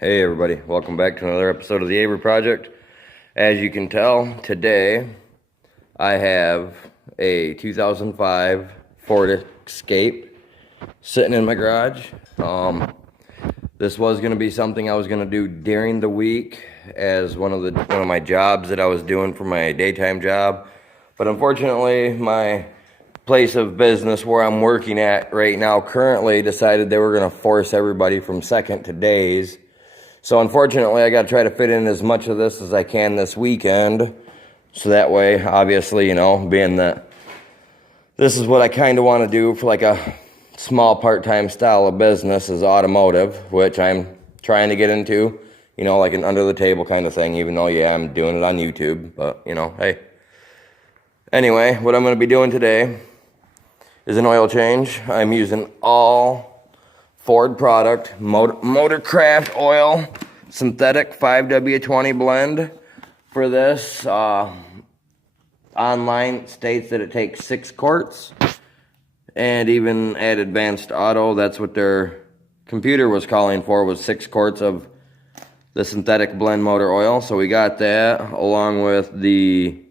Hey everybody, welcome back to another episode of the Avery Project. As you can tell, today I have a 2005 Ford Escape sitting in my garage. This was going to be something I was going to do during the week as one of my jobs that I was doing for my daytime job. But unfortunately, my place of business where I'm working at right now currently decided they were going to force everybody from second to days. So unfortunately, I got to try to fit in as much of this as I can this weekend. So that way, obviously, being that this is what I kind of want to do for like a small part-time style of business is automotive, which I'm trying to get into, like an under-the-table kind of thing, even though, yeah, I'm doing it on YouTube. But, hey. Anyway, what I'm going to be doing today is an oil change. I'm using all Ford product, Motorcraft oil, synthetic 5W20 blend for this. Online states that it takes 6 quarts, and even at Advanced Auto, that's what their computer was calling for, was 6 quarts of the synthetic blend motor oil. So we got that along with the,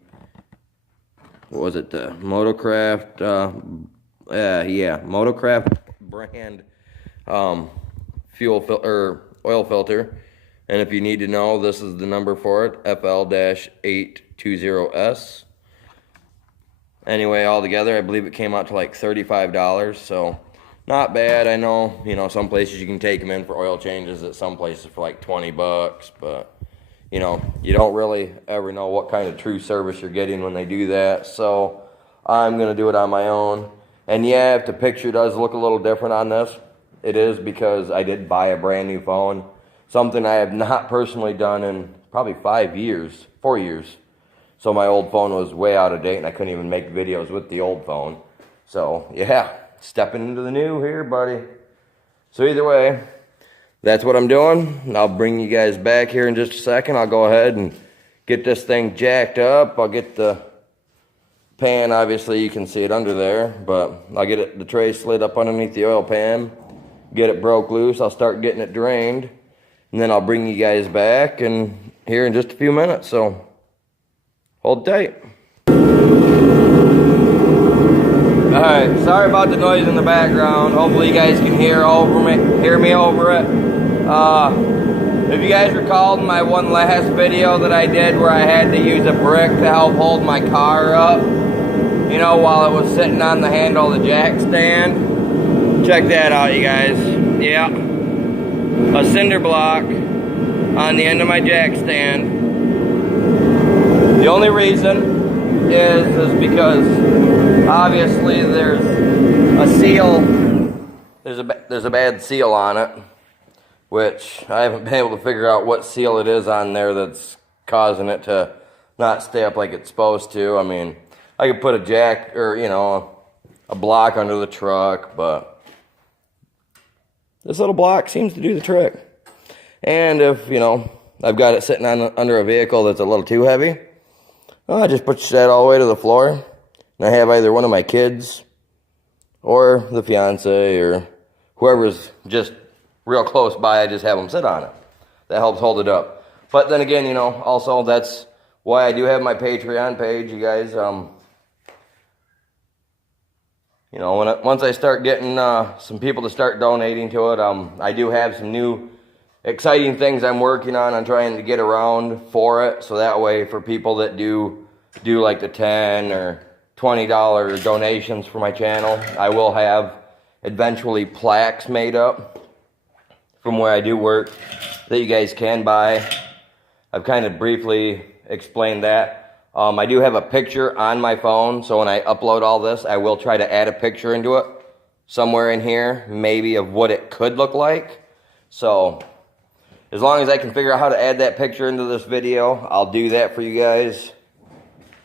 what was it, the Motorcraft, Motorcraft brand oil filter. And if you need to know, this is the number for it, FL-820S. Anyway, altogether, I believe it came out to like $35, so not bad. I know, some places you can take them in for oil changes, at some places for like 20 bucks, but you don't really ever know what kind of true service you're getting when they do that. So I'm going to do it on my own. And yeah, if the picture does look a little different on this, it is because I did buy a brand new phone. Something I have not personally done in probably 4 years. So my old phone was way out of date and I couldn't even make videos with the old phone. So yeah, stepping into the new here, buddy. So either way, that's what I'm doing. I'll bring you guys back here in just a second. I'll go ahead and get this thing jacked up. I'll get the pan, obviously you can see it under there, but I'll get the tray slid up underneath the oil pan, get it broke loose. I'll start getting it drained, and then I'll bring you guys back and here in just a few minutes. So hold tight. Alright, sorry about the noise in the background. Hopefully you guys can hear me over it. If you guys recalled my one last video that I did where I had to use a brick to help hold my car up, while it was sitting on the handle of the jack stand, check that out, you guys. Yeah, a cinder block on the end of my jack stand. The only reason is because obviously there's a seal, there's a bad seal on it, which I haven't been able to figure out what seal it is on there that's causing it to not stay up like it's supposed to. I mean, I could put a jack or, a block under the truck, but this little block seems to do the trick. And if, I've got it sitting under a vehicle that's a little too heavy, I just push that all the way to the floor, and I have either one of my kids or the fiance or whoever's just real close by, I just have them sit on it. That helps hold it up. But then again, also that's why I do have my Patreon page, you guys. Once I start getting some people to start donating to it, I do have some new exciting things I'm working on. I'm trying to get around for it, so that way for people that do like the $10 or $20 donations for my channel, I will have eventually plaques made up from where I do work that you guys can buy. I've kind of briefly explained that. I do have a picture on my phone, so when I upload all this, I will try to add a picture into it somewhere in here, maybe of what it could look like. So as long as I can figure out how to add that picture into this video, I'll do that for you guys.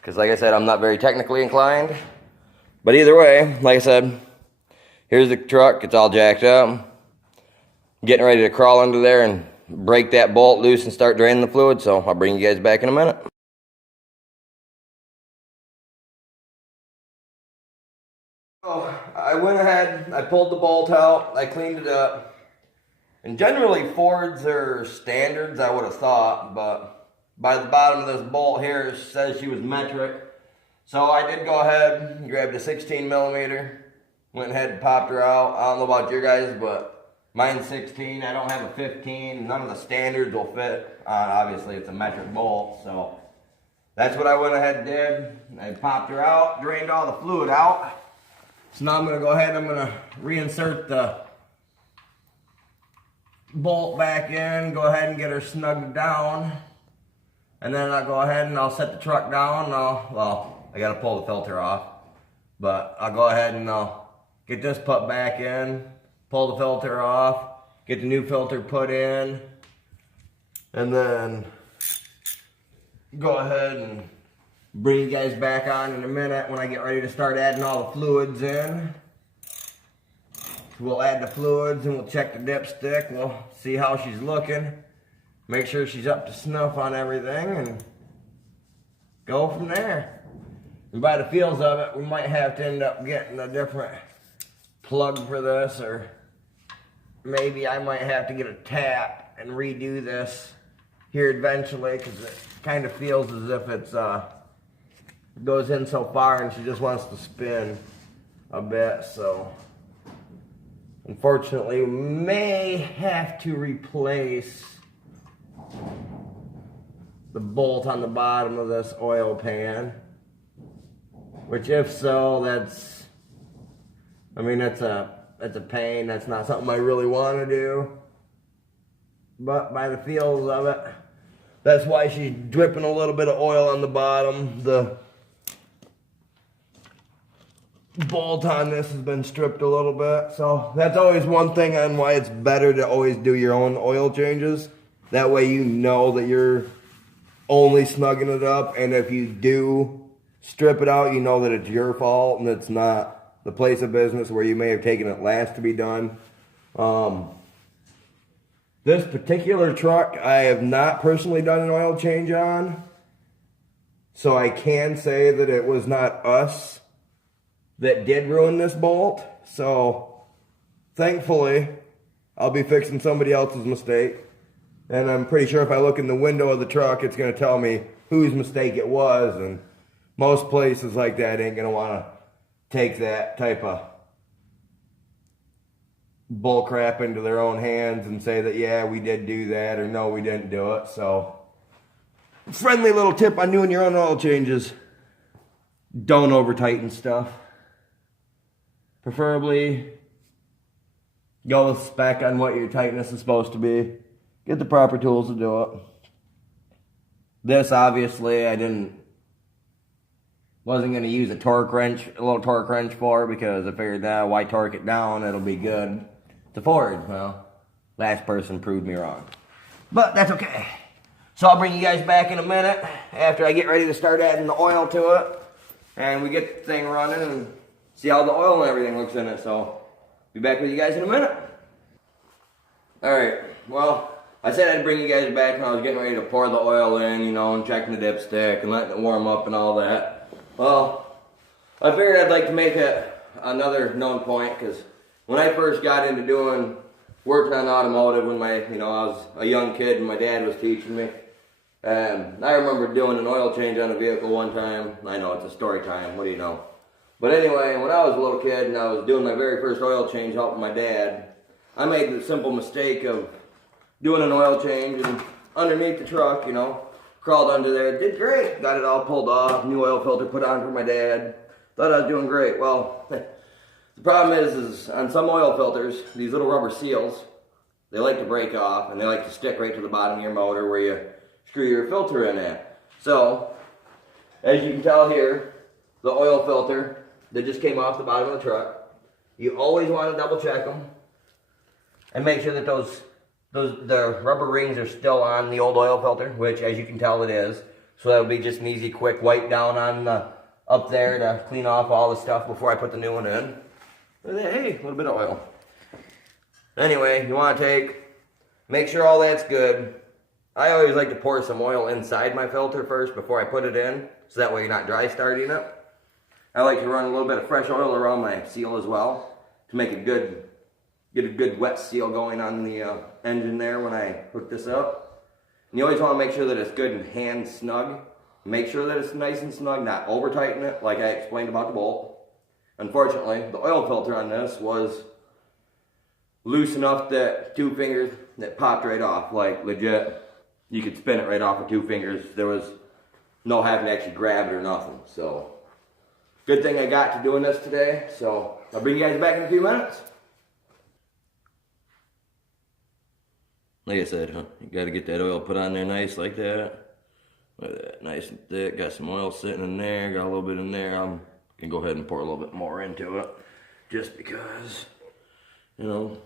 Because like I said, I'm not very technically inclined. But either way, like I said, here's the truck. It's all jacked up. Getting ready to crawl under there and break that bolt loose and start draining the fluid. So I'll bring you guys back in a minute. So I went ahead, I pulled the bolt out, I cleaned it up, And generally Fords are standards, I would have thought, but by the bottom of this bolt here it says she was metric. So I did go ahead and grabbed a 16 millimeter, went ahead and popped her out. I don't know about your guys, but mine's 16. I don't have a 15. None of the standards will fit. Obviously it's a metric bolt, so that's what I went ahead and did. I popped her out, drained all the fluid out. So now I'm going to go ahead and I'm going to reinsert the bolt back in, go ahead and get her snugged down. And then I'll go ahead and I'll set the truck down. Well, I got to pull the filter off. But I'll go ahead and I'll get this put back in, pull the filter off, get the new filter put in, and then go ahead and bring you guys back on in a minute when I get ready to start adding all the fluids in. We'll add the fluids and we'll check the dipstick. We'll see how she's looking, make sure she's up to snuff on everything, and go from there. And by the feels of it, we might have to end up getting a different plug for this, or maybe I might have to get a tap and redo this here eventually, because it kind of feels as if it's goes in so far and she just wants to spin a bit. So unfortunately we may have to replace the bolt on the bottom of this oil pan, which if so, that's a pain. That's not something I really want to do, but by the feels of it, that's why she's dripping a little bit of oil on the bottom. The bolt on this has been stripped a little bit, so that's always one thing on why it's better to always do your own oil changes. That way you know that you're only snugging it up, and if you do strip it out, you know that it's your fault and it's not the place of business where you may have taken it last to be done. This particular truck I have not personally done an oil change on, so I can say that it was not us that did ruin this bolt. So thankfully I'll be fixing somebody else's mistake, and I'm pretty sure if I look in the window of the truck it's going to tell me whose mistake it was, and most places like that ain't going to want to take that type of bull crap into their own hands and say that, yeah, we did do that, or no, we didn't do it. So friendly little tip on doing your own oil changes: don't over tighten stuff. Preferably go with spec on what your tightness is supposed to be. Get the proper tools to do it. This obviously I wasn't going to use a little torque wrench for, because I figured, why torque it down, it'll be good. It's a Ford. Well, last person proved me wrong, but that's okay. So I'll bring you guys back in a minute after I get ready to start adding the oil to it, and we get the thing running and see how the oil and everything looks in it. So be back with you guys in a minute. Alright, well, I said I'd bring you guys back when I was getting ready to pour the oil in, and checking the dipstick and letting it warm up and all that. Well, I figured I'd like to make it another known point, because when I first got into working on automotive, when I was a young kid and my dad was teaching me, I remember doing an oil change on a vehicle one time. I know it's a story time, what do you know? But anyway, when I was a little kid and I was doing my very first oil change helping my dad, I made the simple mistake of doing an oil change, and underneath the truck, crawled under there, did great, got it all pulled off, new oil filter put on for my dad, thought I was doing great. Well, the problem is on some oil filters, these little rubber seals, they like to break off, and they like to stick right to the bottom of your motor where you screw your filter in at. So, as you can tell here, the oil filter that just came off the bottom of the truck, you always want to double check them and make sure that the rubber rings are still on the old oil filter, which as you can tell it is. So that'll be just an easy quick wipe down on up there to clean off all the stuff before I put the new one in. Hey, a little bit of oil. Anyway, you want to make sure all that's good. I always like to pour some oil inside my filter first before I put it in, so that way you're not dry starting it. I like to run a little bit of fresh oil around my seal as well to make a good get a good wet seal going on the engine there when I hook this up. And you always want to make sure that it's good and hand snug. Make sure that it's nice and snug, not over tighten it like I explained about the bolt. Unfortunately, the oil filter on this was loose enough that 2 fingers, that popped right off, like legit. You could spin it right off with 2 fingers. There was no having to actually grab it or nothing. So, good thing I got to doing this today. So, I'll bring you guys back in a few minutes. Like I said, you gotta get that oil put on there nice like that. Look at that, nice and thick. Got some oil sitting in there, got a little bit in there. I'm gonna go ahead and pour a little bit more into it. Just because, you know.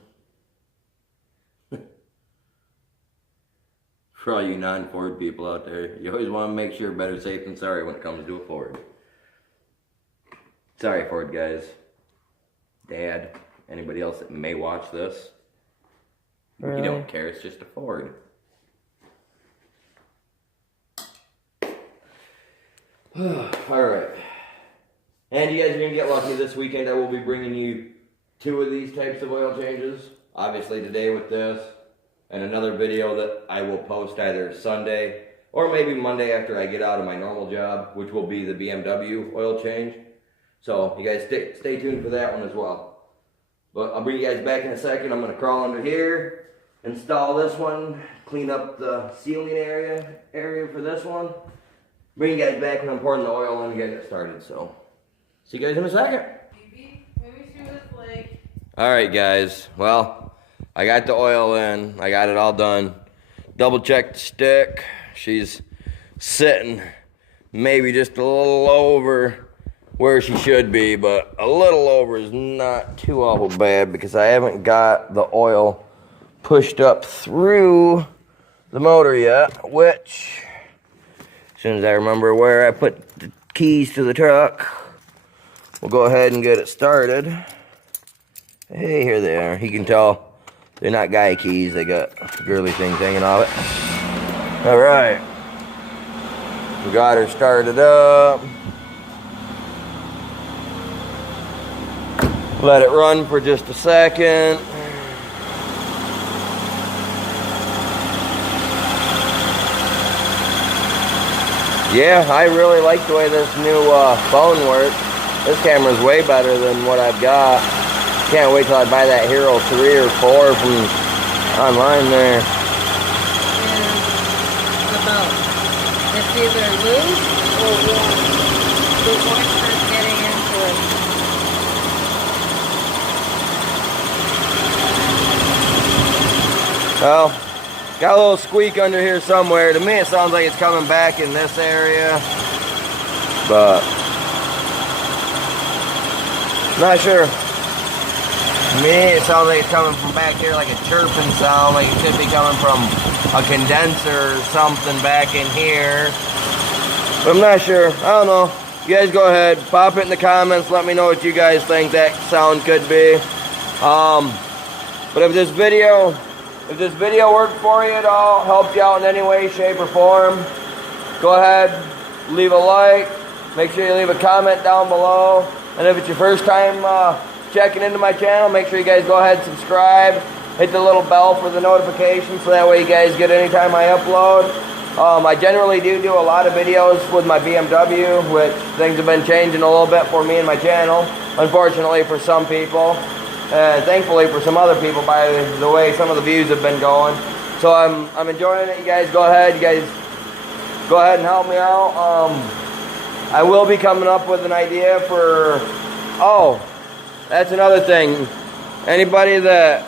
For all you non-Ford people out there, you always want to make sure better safe than sorry when it comes to a Ford. Sorry, Ford guys. Dad, anybody else that may watch this. Really? You don't care, it's just a Ford. Alright. And you guys are going to get lucky this weekend. I will be bringing you 2 of these types of oil changes. Obviously today with this. And another video that I will post either Sunday or maybe Monday after I get out of my normal job, which will be the BMW oil change. So you guys stay tuned for that one as well. But I'll bring you guys back in a second. I'm going to crawl under here, install this one, clean up the sealing area for this one. Bring you guys back when I'm pouring the oil in and getting it started. So see you guys in a second. Alright guys, well, I got the oil in, I got it all done. Double checked the stick. She's sitting maybe just a little over where she should be, but a little over is not too awful bad because I haven't got the oil pushed up through the motor yet, which, as soon as I remember where I put the keys to the truck, we'll go ahead and get it started. Hey, here they are. You can tell they're not guy keys, they got girly things hanging off it. Alright. We got her started up. Let it run for just a second. Yeah, I really like the way this new phone works. This camera's way better than what I've got. Can't wait till I buy that Hero 3 or 4 from online there. And about, it's either loose or warm. The moisture's getting into it. Well, got a little squeak under here somewhere. To me it sounds like it's coming back in this area, but not sure. To me it sounds like it's coming from back here, like a chirping sound, like it could be coming from a condenser or something back in here. But I'm not sure. I don't know. You guys go ahead, pop it in the comments, let me know what you guys think that sound could be. But if this video worked for you at all, helped you out in any way, shape, or form, go ahead, leave a like, make sure you leave a comment down below, and if it's your first time checking into my channel, make sure you guys go ahead and subscribe, hit the little bell for the notifications so that way you guys get anytime I upload. I generally do a lot of videos with my BMW, which things have been changing a little bit for me and my channel, unfortunately for some people. And thankfully for some other people by the way some of the views have been going. So I'm enjoying it. You guys go ahead and help me out. I will be coming up with an idea for, oh, that's another thing. Anybody that,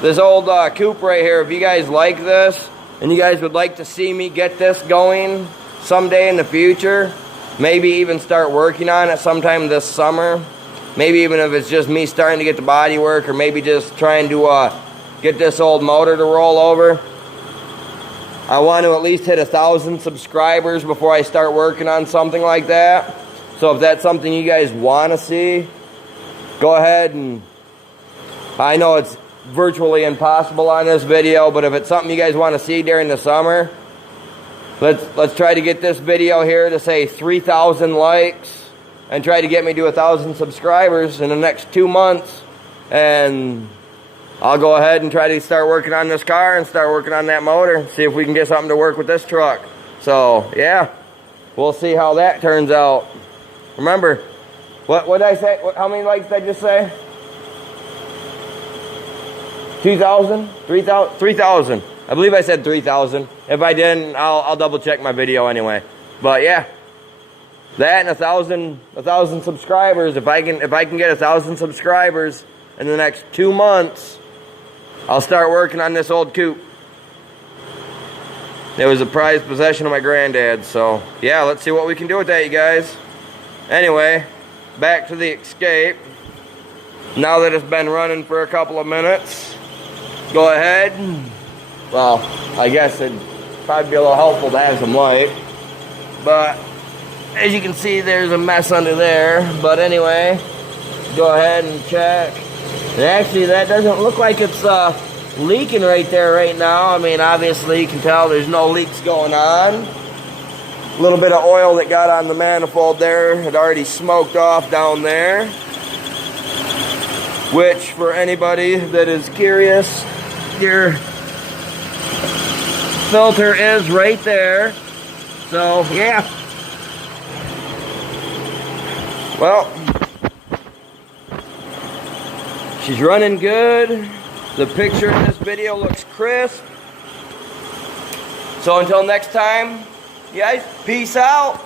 this old coupe right here, if you guys like this and you guys would like to see me get this going someday in the future, maybe even start working on it sometime this summer. Maybe even if it's just me starting to get the body work, or maybe just trying to get this old motor to roll over. I want to at least hit 1,000 subscribers before I start working on something like that. So if that's something you guys want to see, go ahead and, I know it's virtually impossible on this video, but if it's something you guys want to see during the summer, let's try to get this video here to say 3,000 likes. And try to get me to 1,000 subscribers in the next 2 months. and I'll go ahead and try to start working on this car and start working on that motor. See if we can get something to work with this truck. So, yeah. We'll see how that turns out. Remember, what did I say? How many likes did I just say? 2,000? 3,000? 3,000. I believe I said 3,000. If I didn't, I'll double check my video anyway. But yeah, that and 1,000 subscribers. If I can get 1,000 subscribers in the next 2 months, I'll start working on this old coupe. It was a prized possession of my granddad. So yeah, let's see what we can do with that, you guys. Anyway, back to the Escape. Now that it's been running for a couple of minutes, go ahead. Well, I guess it'd probably be a little helpful to have some light. But as you can see, there's a mess under there. But anyway, go ahead and check. And actually, that doesn't look like it's leaking right there right now. I mean, obviously, you can tell there's no leaks going on. A little bit of oil that got on the manifold there had already smoked off down there. Which, for anybody that is curious, your filter is right there. So, yeah. Well, she's running good. The picture in this video looks crisp. So until next time, you guys, peace out.